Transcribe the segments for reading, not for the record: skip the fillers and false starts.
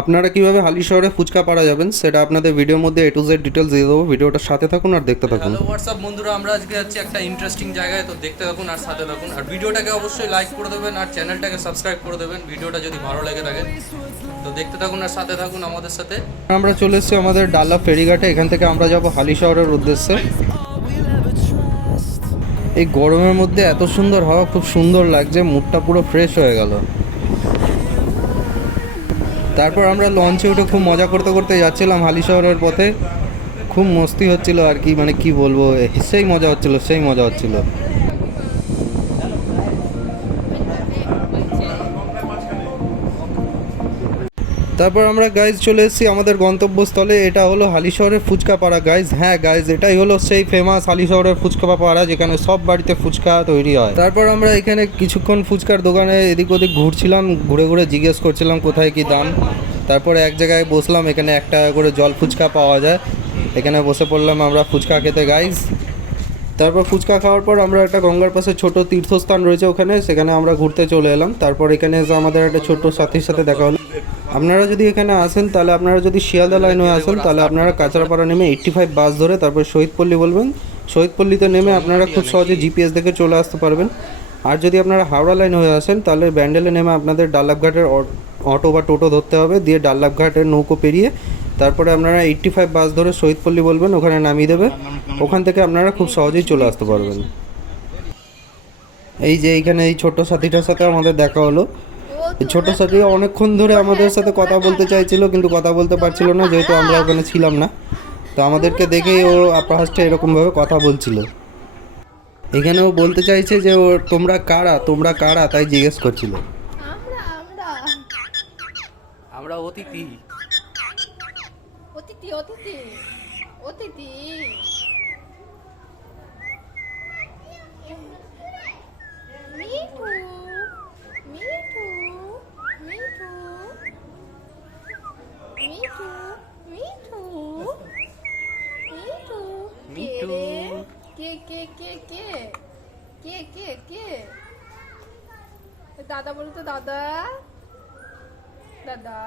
আপনারা কীভাবে হালিশহরে ফুচকা পাড়া যাবেন সেটা আপনাদের ভিডিওর মধ্যে A to Z ডিটেলস দিয়ে দেবো। ভিডিওটার সাথে থাকুন আর দেখতে থাকুন। হ্যালো হোয়াটসঅ্যাপ বন্ধুরা, আমরা আজকে যাচ্ছি একটা ইন্টারেস্টিং জায়গায়, তো দেখতে থাকুন আর সাথে থাকুন। আর ভিডিওটাকে অবশ্যই লাইক করে দেবেন আর চ্যানেলটাকে সাবস্ক্রাইব করে দেবেন ভিডিওটা যদি ভালো লেগে থাকে। তো দেখতে থাকুন আর সাথে থাকুন আমাদের সাথে। আমরা চলে এসেছি আমাদের ডালা ফেরিঘাটে। এখান থেকে আমরা যাব হালিশহরের উদ্দেশ্যে। এই গরমের মধ্যে এত সুন্দর হাওয়া, খুব সুন্দর লাগছে, মুডটা পুরো ফ্রেশ হয়ে গেল। তারপর আমরা লঞ্চে উঠে খুব মজা করতে করতে যাচ্ছিলাম হালিশহরের পথে। খুব মস্তি হচ্ছিল আর কি, মানে কি বলবো, সেই মজা হচ্ছিল, সেই মজা হচ্ছিল। তারপর আমরা গাইজ চলে এসেছি আমাদের গন্তব্যস্থলে। এটা হলো হালিশহরের ফুচকা পাড়া গাইজ। হ্যাঁ গাইজ, এটাই হলো সেই ফেমাস হালিশহরের ফুচকা পাড়া, যেখানে সব বাড়িতে ফুচকা তৈরি হয়। তারপর আমরা এখানে কিছুক্ষণ ফুচকার দোকানে এদিক ওদিক ঘুরছিলাম, ঘুরে ঘুরে জিজ্ঞেস করছিলাম কোথায় কি দাম। তারপরে এক জায়গায় বসলাম, এখানে 1 টাকা করে জল ফুচকা পাওয়া যায়। এখানে বসে পড়লাম আমরা ফুচকা খেতে গাইজ। তারপর ফুচকা খাওয়ার পর আমরা একটা গঙ্গার পাশে ছোট তীর্থস্থান রয়েছে ওখানে, সেখানে আমরা ঘুরতে চলে এলাম। তারপর এখানে এসে আমাদের একটা ছোট্ট সাথীর সাথে দেখা হলো। আপনারা যদি এখানে আসেন, তাহলে আপনারা যদি শিয়ালদা লাইন হয়ে আসেন, তাহলে আপনারা কাঁচরাপাড়া নেমে 85 বাস ধরে তারপর শহীদপল্লী বলবেন। শহীদপল্লীতে নেমে আপনারা খুব সহজে জিপিএস দেখে চলে আসতে পারবেন। আর যদি আপনারা হাওড়া লাইন হয়ে আসেন, তাহলে ব্যান্ডেলে নেমে আপনাদের ডাল্লাভঘাটের অটো বা টোটো ধরতে হবে, দিয়ে ডাল্লাভঘাটের নৌকো পেরিয়ে তারপরে আপনারা 85 বাস ধরে শহীদপল্লী বলবেন, ওখানে নামিয়ে দেবে। ওখান থেকে আপনারা খুব সহজেই চলে আসতে পারবেন। এই যে এইখানে এই ছোট্ট সাথীটার সাথে আমাদের দেখা হলো। ছোট সাথী অনেকক্ষণ ধরে আমাদের সাথে কথা বলতে চাইছিল, কিন্তু কথা বলতে পারছিল না, যেহেতু আমরা ওখানে ছিলাম না। তো আমাদেরকে দেখেই ও ফার্স্টে এরকমভাবে কথা বলছিল। এখানে ও বলতে চাইছে যে ও তোমরা কারা তাই জিজ্ঞেস করছিল। আমরা অতিথি। অতিথি অতিথি অতিথি মিঠু মিঠু মিঠু মিঠু মিঠু মিঠু মিঠু। কে কে কে কে কে কে কে দাদা বলতো, দাদা দাদা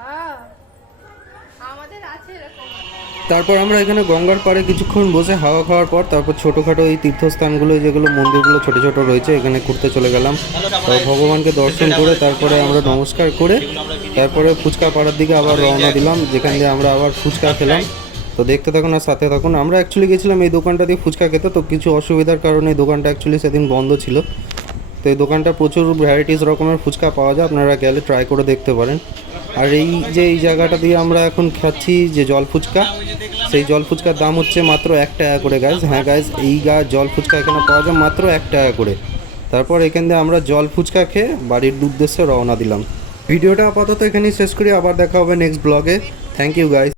আমাদের আছে এরকম। তারপর আমরা এখানে গঙ্গার পাড়ে কিছুক্ষণ বসে হাওয়া খাওয়ার পর তারপর ছোটোখাটো এই তীর্থস্থানগুলো, যেগুলো মন্দিরগুলো ছোটো ছোটো রয়েছে, এখানে ঘুরতে চলে গেলাম। তো ভগবানকে দর্শন করে তারপরে আমরা নমস্কার করে তারপরে ফুচকা পাড়ার দিকে আবার রওনা দিলাম, যেখান দিয়ে আমরা আবার ফুচকা খেলাম। তো দেখতে থাকুন আর সাথে থাকুন। আমরা অ্যাকচুয়ালি গেছিলাম এই দোকানটা দিয়ে ফুচকা খেতে, তো কিছু অসুবিধার কারণে এই দোকানটা অ্যাকচুয়ালি সেদিন বন্ধ ছিল। তো এই দোকানটা প্রচুর ভ্যারাইটিস রকমের ফুচকা পাওয়া যায়, আপনারা গেলে ট্রাই করে দেখতে পারেন। আর এই জায়গাটা দিয়ে আমরা এখন খাচ্ছি যে জল ফুচকা, সেই জল ফুচকার দাম হচ্ছে মাত্র 1 টাকা করে গাইজ। হ্যাঁ গাইজ, এই জল ফুচকা এখানে পাওয়া যায় মাত্র 1 টাকা করে। তারপর এখান দিয়ে আমরা জল ফুচকা খেয়ে বাড়ির উদ্দেশ্যে রওনা দিলাম। ভিডিওটা আপাতত এখানেই শেষ করি, আবার দেখা হবে নেক্সট ব্লগে। Thank you guys.